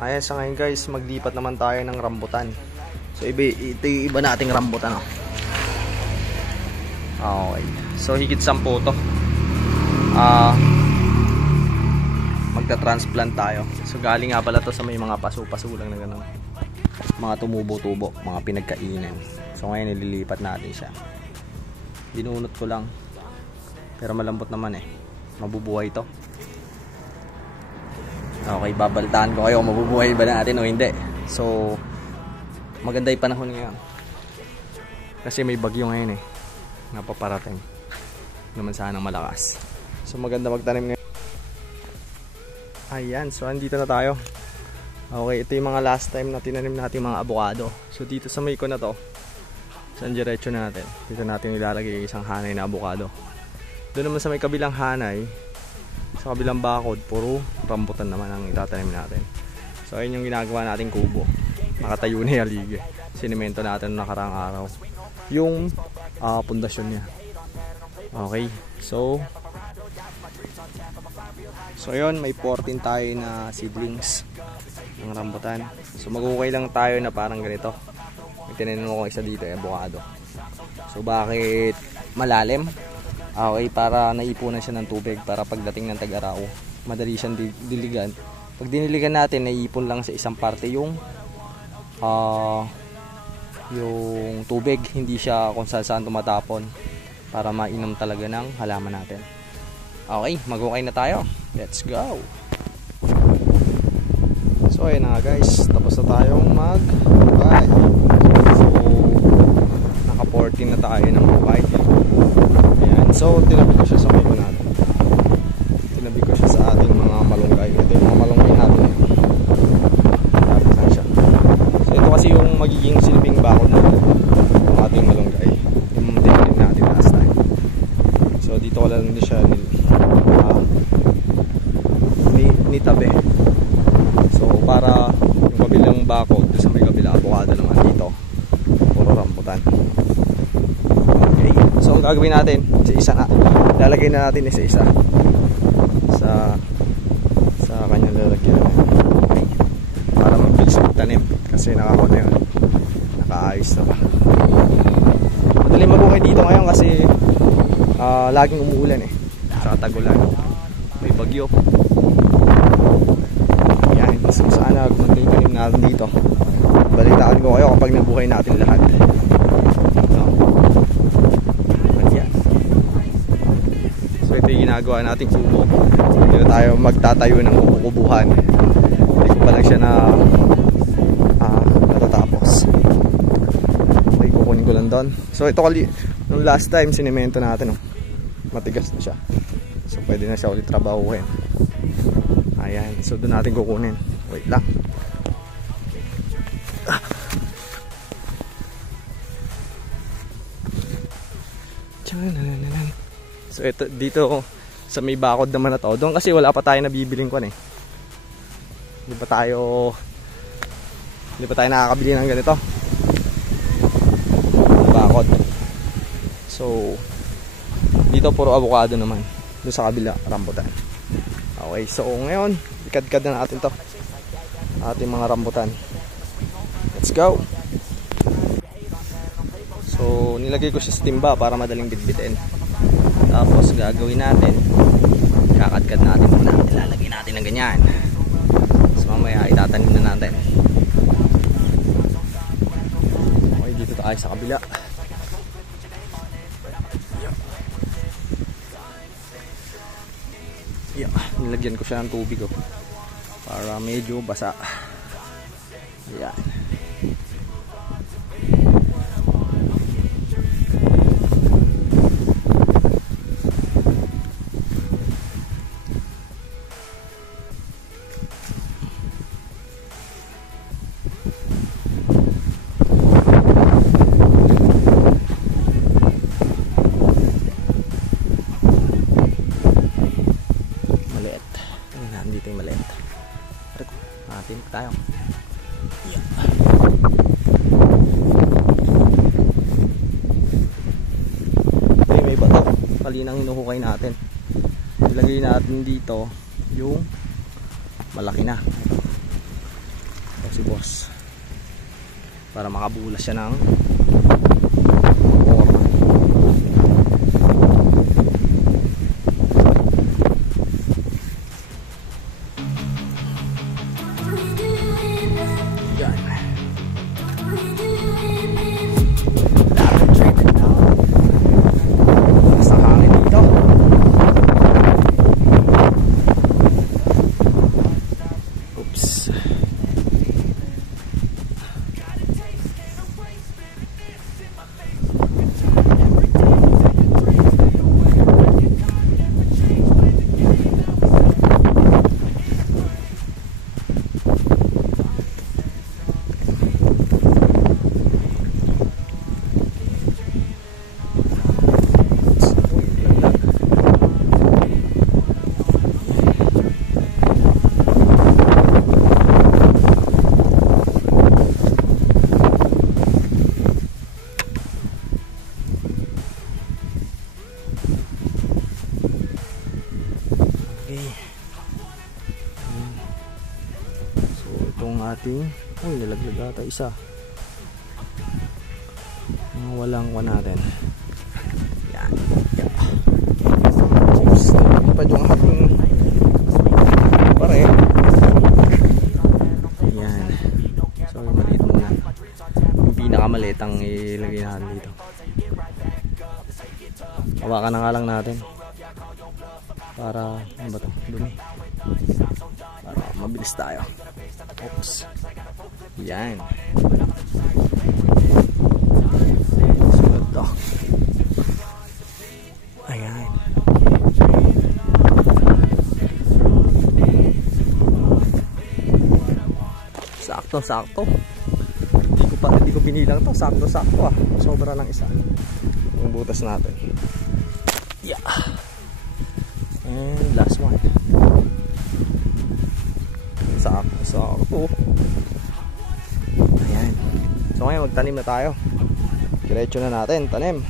Ayan, sa ngayon guys, maglipat naman tayo ng rambutan. So ito yung iba nating rambutan, oh. Okay, so higit 10 to. Magta-transplant tayo. So galing nga pala to sa may mga paso-paso lang na gano'n, mga tumubo-tubo, mga pinagkainan. So ngayon nililipat natin siya. Binunot ko lang, pero malambot naman eh, mabubuhay to. Okay, babaltaan ko kayo kung mabubuhay ba natin o hindi. So maganda yung panahon ngayon kasi may bagyo ngayon eh, napaparating naman sana malakas. So maganda magtanim ngayon. Ayan, so andito na tayo. Okay, ito yung mga last time na tinanim natin mga avocado. So dito sa may ko na to, sa diretso natin, dito natin ilalagay yung isang hanay na avocado. Doon naman sa may kabilang hanay, sa kabilang bakod, puro rambutan naman ang itatanim natin. So ayun yung ginagawa nating kubo. Nakatayo na yung alige. Sinemento natin noong nakaraang araw yung pundasyon niya. Okay, so ayun, may 14 tayo na seedlings ng rambutan. So mag-ukay lang tayo na parang ganito. May tinanim ko isa dito, avocado. So bakit malalim? Okay, para naipunan siya ng tubig para pagdating ng tag-araw madali siyang diligan. Pag diniligan natin, naiipon lang sa isang parte yung tubig, hindi siya kung saan tumatapon, para mainom talaga ng halaman natin. Okay, mag-ukay na tayo. Let's go. So ayun na nga guys, tapos na tayong mag-ukay. So naka 14 na tayo ng ukay. Ayan, so tinabi ko siya sa kubo natin. Tinabi ko siya sa ating mga malunggay. Ito yung mga malunggay natin. Tapos na siya. So ito kasi yung magiging silbing bakod natin, yung ating malunggay, yung tinanim natin last time. So dito ko lang din siya nitabi. So para yung kabilang bakod sa may kabila, avocado naman, dito puro rambutan. Okay, so ang gagawin natin, isa-isa na lalagay na natin isa-isa sa kanyang lalagyan. Okay, para mabilis magtanim kasi nakakota yun, nakaayos na ba. Madali mag-ukay dito ngayon kasi laging umuulan eh, saka tagulan, may bagyo. Yan, so sana magtanim natin dito. Balitaan ko kayo kapag nabuhay natin lahat. So ito yung ginagawa nating kubo. Hindi na tayo magtatayo ng kubuhan. Hindi ko pa lang siya natatapos. Okay, kukunin ko lang doon. So ito nung last time sinemento natin, matigas na siya. So pwede na siya ulit trabahuhin. Ayan, so doon natin kukunin. Wait lang. So ito dito sa may bakod naman na to. Doon kasi wala pa tayo nabibiling ko eh. Hindi pa tayo nakakabili ng ganito. Bakod. So dito puro avocado naman. Doon sa kabila rambutan. Okay, so ngayon ikad-kad na natin to, ating mga rambutan. Let's go. So nilagay ko siya sa timba para madaling bitbitin. Tapos gagawin natin, kakad-kad natin muna, ilalagay natin ng ganyan. So mamaya itatanim na natin. Okay, dito tayo sa kabila. Yeah, nilagyan ko siya ng tubig para medyo basa. Ayan. Dito yung maliit. Natin tayo. Yeah. Okay, may bato. Kalinang hinuhukay natin. Ilagay natin dito yung malaki na. Ito si boss, para makabulas siya ng forma. Yan. Lakas ng hangin dito. Oops. So itong ating nilaglag ata isa. Walang kuha natin. Yan. Oops, pa yung ating pare. Yan. Sorry, maliit muna. Yung pinakamaliit ang ilagay natin dito. Hawakan na nga lang natin para ano ba ito? Dumi. Para mabilis tayo. Oops. Yan. Sunod to. Ayan. Sakto. Hindi ko binilang to. Sakto ah. Sobra lang isa. Yung butas natin. Yeah. And last one. Sakto. Ayan. So ngayon magtanim na tayo. Diretso na natin, tanim.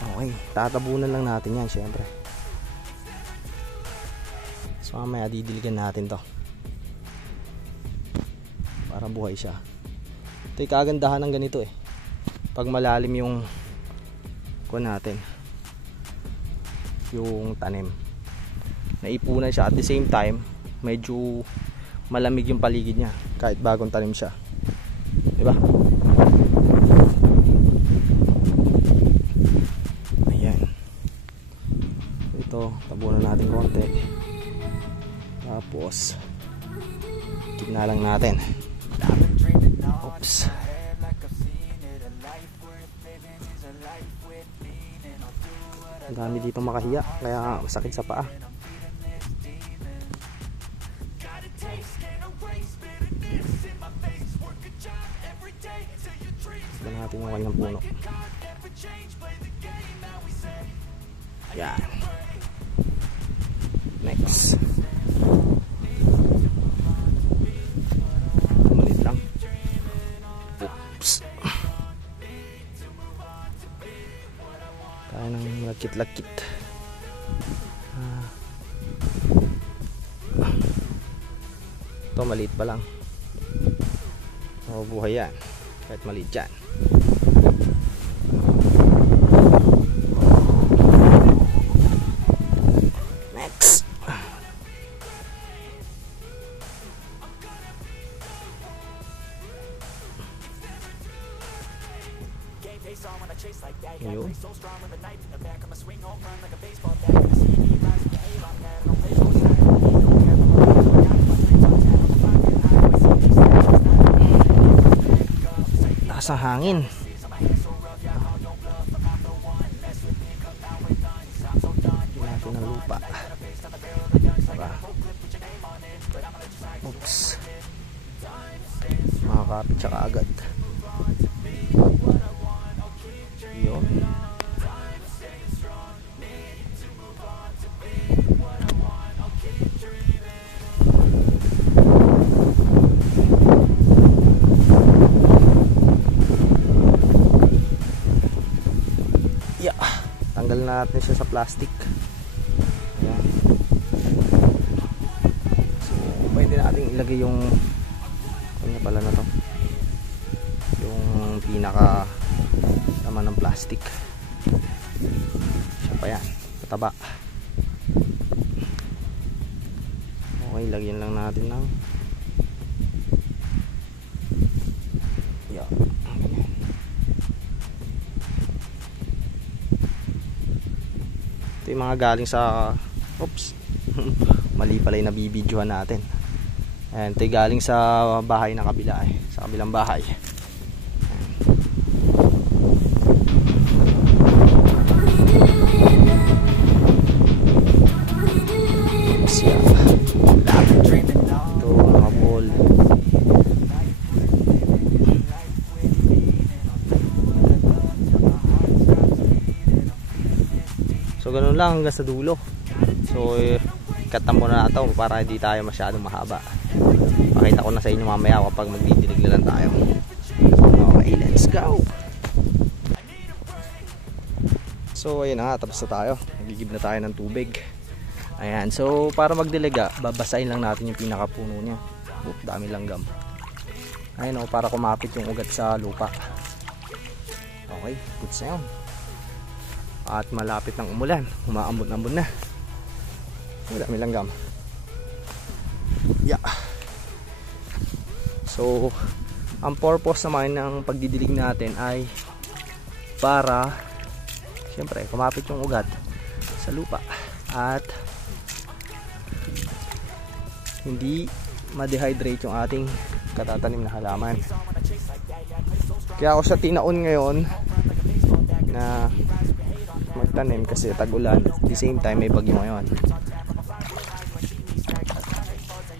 Okay, tatabunan lang natin yan syempre. So mamaya didiligan natin to para buhay siya. Ito yung kagandahan ng ganito eh. Pag malalim yung kuha natin, yung tanim, naipunan siya at the same time medyo malamig yung paligid niya kahit bagong tanim siya, diba? Ayan, ito tabunan natin konti, tapos gitna lang natin. Oops. Ang dami dito makahiya kaya masakit sa paa. Tignan natin yung kanyang puno. Yan. Next. Malit lang. Oops. Kaya nang lakit-lakit. Ito maliit pa lang. Mabubuhay yan kahit maliit yan. Next. Ayun. Lakas ng hangin. Natin ng lupa. Oops. Makakapit siya kaagad. Yun. Tanggal natin siya sa plastic. Ayan. natin ilagay yung ano pala na to, yung pinaka laman ng plastic. Siya pa yan, pataba. Okay, lagyan lang natin ng ito yung mga galing sa mali pala yung nabibidyohan natin. Ayan, ito yung galing sa bahay na kabila sa kabilang bahay. Siya ito mga ball. So ganun lang hanggang sa dulo. So cut mo na ito para hindi tayo masyadong mahaba. Pakita ko na sa inyo mamaya kapag magdidilig na lang tayo. Okay, let's go. So ayun na nga, tapos na tayo. Nagigib na tayo ng tubig. Ayan, so para magdilig, babasahin lang natin yung pinakapuno niya. Dami langgam. Ayun para kumapit yung ugat sa lupa. Okay, goods na yun. At malapit ng umulan, umaambon-ambon na. Dami langgam. Yeah. So ang purpose naman ng pagdidilig natin ay para siyempre kumapit yung ugat sa lupa at hindi ma-dehydrate yung ating katatanim na halaman. Kaya ako sa tinaon ngayon na magtanim kasi tag-ulan, at the same time may bagyo ngayon.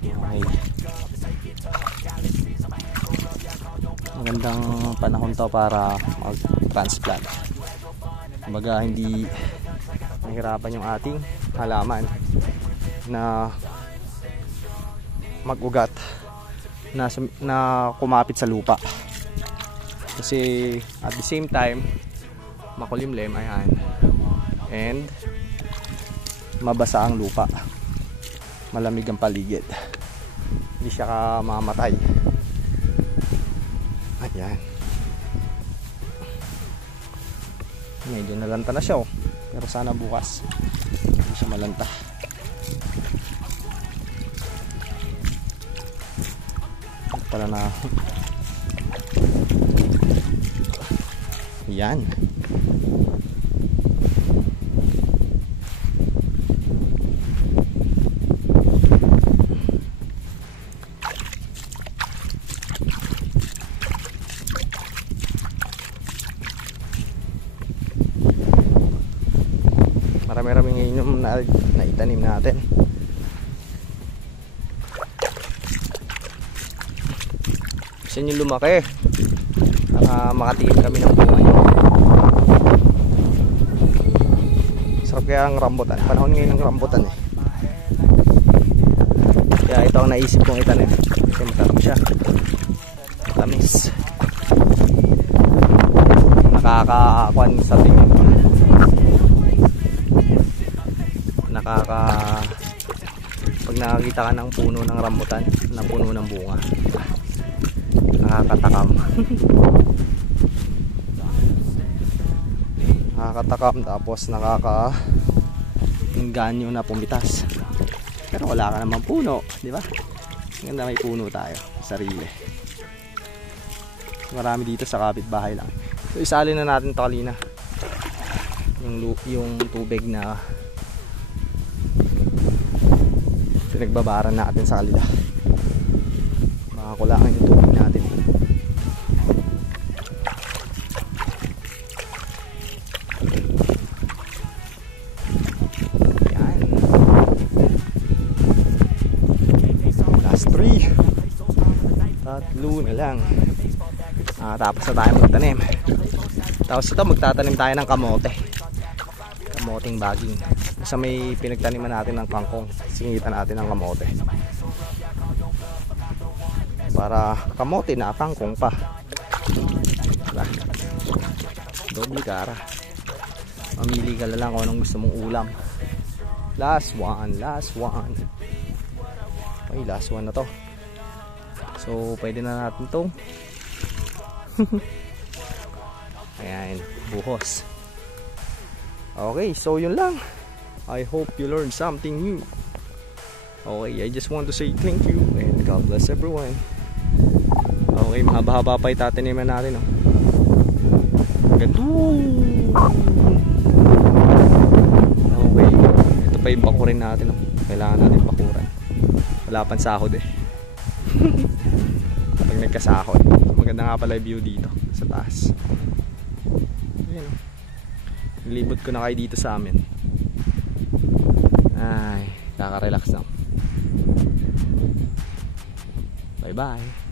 Okay. Magandang panahon to para mag-transplant. Kumbaga hindi mahirapan yung ating halaman na mag-ugat na kumapit sa lupa. Kasi at the same time makulimlim, ayan, and mabasa ang lupa, malamig ang paligid, hindi siya mamatay. Ayan, medyo nalanta na siya pero sana bukas hindi siya malanta. Para na yan. Marami-rami ngayon na itanim natin. Gusto nyo lumaki para makatingin kami ng bunga nyo. Sarap kaya ang rambutan. Panahon ngayon ng rambutan Kaya ito ang naisip kong itanim kasi masarap siya, tamis, nakakakuan sa tingin, pag nakakita ka ng puno ng rambutan na puno ng bunga, nakakatakam. Nakakatakam, tapos nakakainganyo na pumitas. Pero wala ka namang puno, di ba? Ganda may puno tayo, sarili. Marami dito sa kapitbahay lang. So isalin na natin ito kanina. Yung tubig na pinagbabaran natin sa kalila. Makakulangan yung tubig natin. Yan. Last 3. Tatlo na lang. Tapos na tayo magtanim. Tapos ito magtatanim tayo ng kamote. Kamoting baging. Sa may pinagtaniman natin ng kangkong, singitan natin ng kamote para kamote na kangkong pa, diba? Doble kara. Mamili ka lang kung anong gusto mong ulam. Last one. Okay, last one na to. So pwede na natin tong ayan, buhos. Okay, so yun lang. I hope you learned something new. Okay, I just want to say thank you and God bless everyone. Okay, mahaba-haba pa itataniman natin, oh. Ganito. Okay, ito pa yung bakurin natin, oh. Kailangan natin bakuran. Wala pang sahod eh. Pag nagkasahod, maganda nga pala yung view dito sa taas. Ayan, oh. Nilibot ko na kayo dito sa amin. Ay, kaka-relax lang. Bye bye.